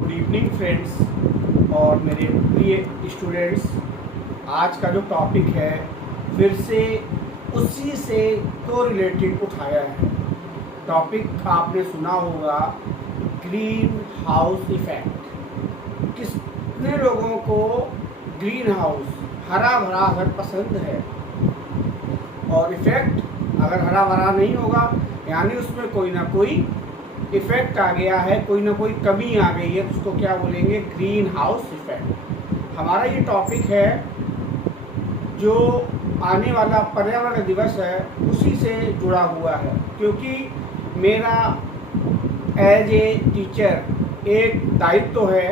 Good evening friends और मेरे प्रिय स्टूडेंट्स। आज का जो टॉपिक है फिर से उसी से को रिलेटेड उठाया है। टॉपिक आपने सुना होगा, ग्रीन हाउस इफेक्ट। कितने लोगों को ग्रीन हाउस, हरा भरा घर पसंद है? और इफेक्ट अगर हरा भरा नहीं होगा यानी उसमें कोई ना कोई इफेक्ट आ गया है, कोई ना कोई कमी आ गई है, तो उसको क्या बोलेंगे? Green house effect. हमारा ये टॉपिक है जो आने वाला पर्यावरण दिवस है उसी से जुड़ा हुआ है, क्योंकि मेरा एज ए टीचर एक दायित्व है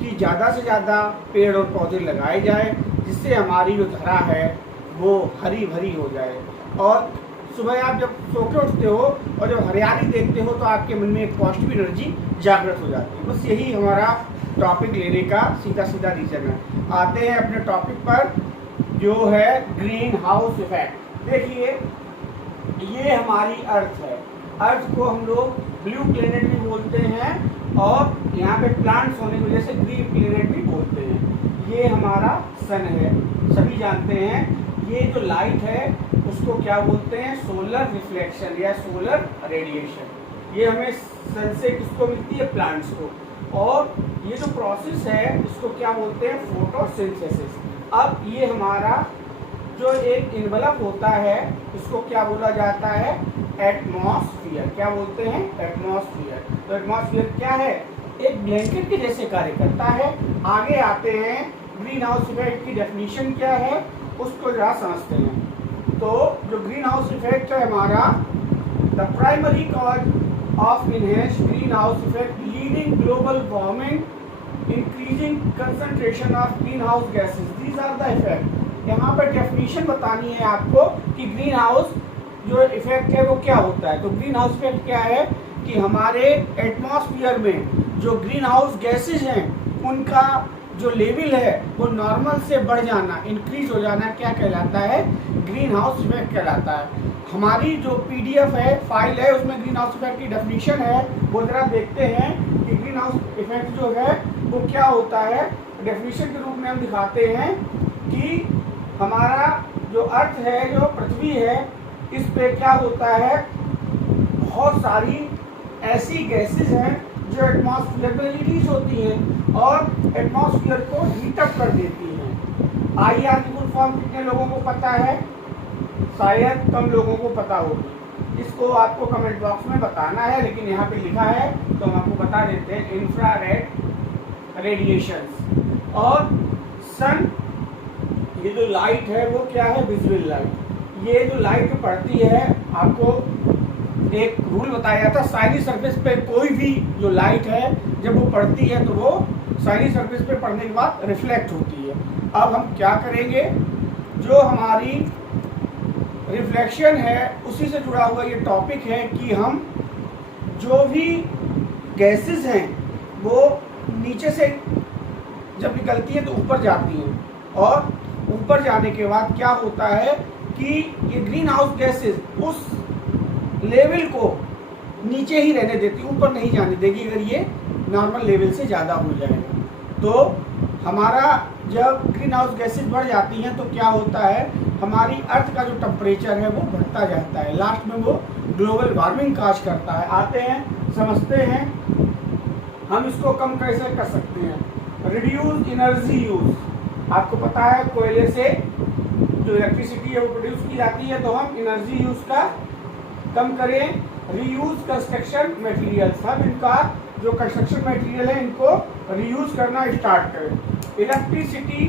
कि ज़्यादा से ज़्यादा पेड़ और पौधे लगाए जाए, जिससे हमारी जो धरा है वो हरी भरी हो जाए। और सुबह आप जब सो के उठते हो और जब हरियाली देखते हो तो आपके मन में एक पॉजिटिव एनर्जी जागृत हो जाती है। बस यही हमारा टॉपिक लेने का सीधा सीधा रीज़न है। आते हैं अपने टॉपिक पर, जो है ग्रीन हाउस इफेक्ट। देखिए, ये हमारी अर्थ है। अर्थ को हम लोग ब्लू प्लेनेट भी बोलते हैं और यहाँ पे प्लांट्स होने की वजह से ग्रीन प्लेनेट भी बोलते हैं। ये हमारा सन है, सभी जानते हैं। ये जो लाइट है उसको क्या बोलते हैं? सोलर रिफ्लेक्शन या सोलर रेडिएशन। ये हमें सन से किसको मिलती है? प्लांट्स को। और ये जो प्रोसेस है इसको क्या बोलते हैं? फोटोसिंथेसिस। अब ये हमारा जो एक इन्वेलप होता है इसको क्या बोला जाता है? एटमॉस्फेयर। क्या बोलते हैं? एटमॉस्फेयर। तो एटमॉस्फेयर क्या है? एक ब्लैंकेट के जैसे कार्य करता है। आगे आते हैं, ग्रीन हाउस इफेक्ट की डेफिनेशन क्या है उसको जरा समझते हैं। तो जो ग्रीन हाउस इफेक्ट है हमारा, the primary cause of enhanced greenhouse effect leading global warming, increasing concentration of greenhouse gases, these are the effect. यहाँ पर डेफिनेशन बतानी है आपको कि ग्रीन हाउस जो इफेक्ट है वो क्या होता है। तो ग्रीन हाउस इफेक्ट क्या है कि हमारे एटमॉस्फेयर में जो ग्रीन हाउस गैसेज हैं उनका जो लेवल है वो नॉर्मल से बढ़ जाना, इंक्रीज हो जाना, क्या कहलाता है? ग्रीन हाउस इफेक्ट कहलाता है। हमारी जो पीडीएफ है, फाइल है, उसमें ग्रीन हाउस इफेक्ट की डेफिनेशन है, वो जरा देखते हैं कि ग्रीन हाउस इफेक्ट जो है वो क्या होता है। डेफिनेशन के रूप में हम दिखाते हैं कि हमारा जो अर्थ है, जो पृथ्वी है, इस पे क्या होता है? बहुत सारी ऐसी गैसेज हैं जो एटमॉस्फेयर में रिलीज होती हैं और एटमॉस्फेयर को हीटअप कर देती हैं। आईआर की फुल फॉर्म कितने लोगों को पता है? शायद कम लोगों को पता होगी। इसको आपको कमेंट बॉक्स में बताना है, लेकिन यहाँ पे लिखा है तो हम आपको बता देते हैं। Infrared radiations. और सन, ये जो लाइट है वो क्या है? Visible light. ये जो लाइट पड़ती है, आपको एक रूल बताया था, साइनी सरफेस पे कोई भी जो लाइट है जब वो पड़ती है तो वो साइनी सरफेस पे पड़ने के बाद रिफ्लेक्ट होती है। अब हम क्या करेंगे, जो हमारी रिफ्लेक्शन है उसी से जुड़ा हुआ ये टॉपिक है कि हम जो भी गैसेस हैं वो नीचे से जब निकलती है तो ऊपर जाती हैं, और ऊपर जाने के बाद क्या होता है कि ये ग्रीन हाउस गैसेस उस लेवल को नीचे ही रहने देती, ऊपर नहीं जाने देगी अगर ये नॉर्मल लेवल से ज़्यादा हो जाएगा। तो हमारा जब ग्रीन हाउस गैसेज बढ़ जाती हैं तो क्या होता है? हमारी अर्थ का जो टेम्परेचर है वो बढ़ता जाता है, लास्ट में वो ग्लोबल वार्मिंग काज करता है। आते हैं, समझते हैं हम इसको कम कैसे कर सकते हैं। Reduce energy use. आपको पता है कोयले से जो इलेक्ट्रिसिटी है वो प्रोड्यूस की जाती है, तो हम एनर्जी यूज का कम करें। रीयूज कंस्ट्रक्शन मटेरियल्स, हम इनका जो कंस्ट्रक्शन मटेरियल है इनको रीयूज करना स्टार्ट करें। इलेक्ट्रिसिटी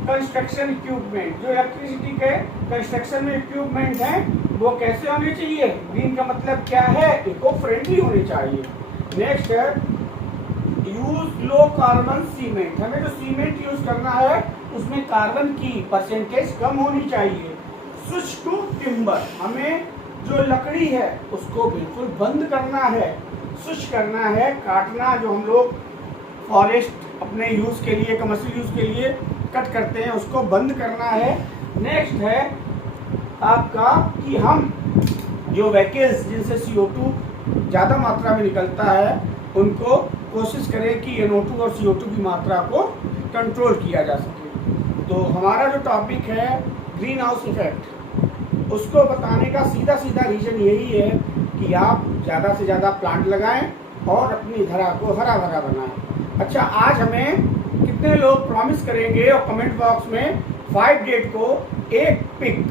कंस्ट्रक्शन इक्विपमेंट, जो इलेक्ट्रिसिटी के कंस्ट्रक्शन में इक्विपमेंट हैं वो कैसे होने चाहिए? ग्रीन का मतलब क्या है? इको फ्रेंडली होने चाहिए। नेक्स्ट है यूज लो कार्बन सीमेंट। हमें जो सीमेंट यूज करना है उसमें कार्बन की परसेंटेज कम होनी चाहिए। स्विच टू टिम्बर, हमें जो लकड़ी है उसको बिल्कुल बंद करना है, स्विच करना है, काटना, जो हम लोग फॉरेस्ट अपने यूज़ के लिए, कमर्शियल यूज़ के लिए कट करते हैं, उसको बंद करना है। नेक्स्ट है आपका कि हम जो व्हीकल्स जिनसे CO2 ज़्यादा मात्रा में निकलता है उनको कोशिश करें कि NO2 और CO2 की मात्रा को कंट्रोल किया जा सके। तो हमारा जो टॉपिक है ग्रीन हाउस इफेक्ट, उसको बताने का सीधा सीधा रीज़न यही है कि आप ज़्यादा से ज़्यादा प्लांट लगाएं और अपनी धरा को हरा भरा बनाएं। अच्छा, आज हमें कितने लोग प्रॉमिस करेंगे और कमेंट बॉक्स में 5 डेट को एक पिक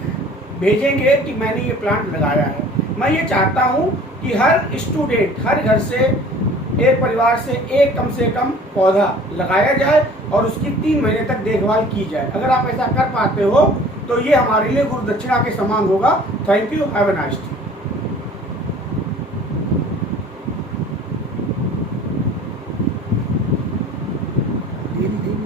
भेजेंगे कि मैंने ये प्लांट लगाया है। मैं ये चाहता हूँ कि हर स्टूडेंट, हर घर से, एक परिवार से एक कम से कम पौधा लगाया जाए और उसकी 3 महीने तक देखभाल की जाए। अगर आप ऐसा कर पाते हो तो ये हमारे लिए गुरु दक्षिणा के समान होगा। Thank you, have a nice day.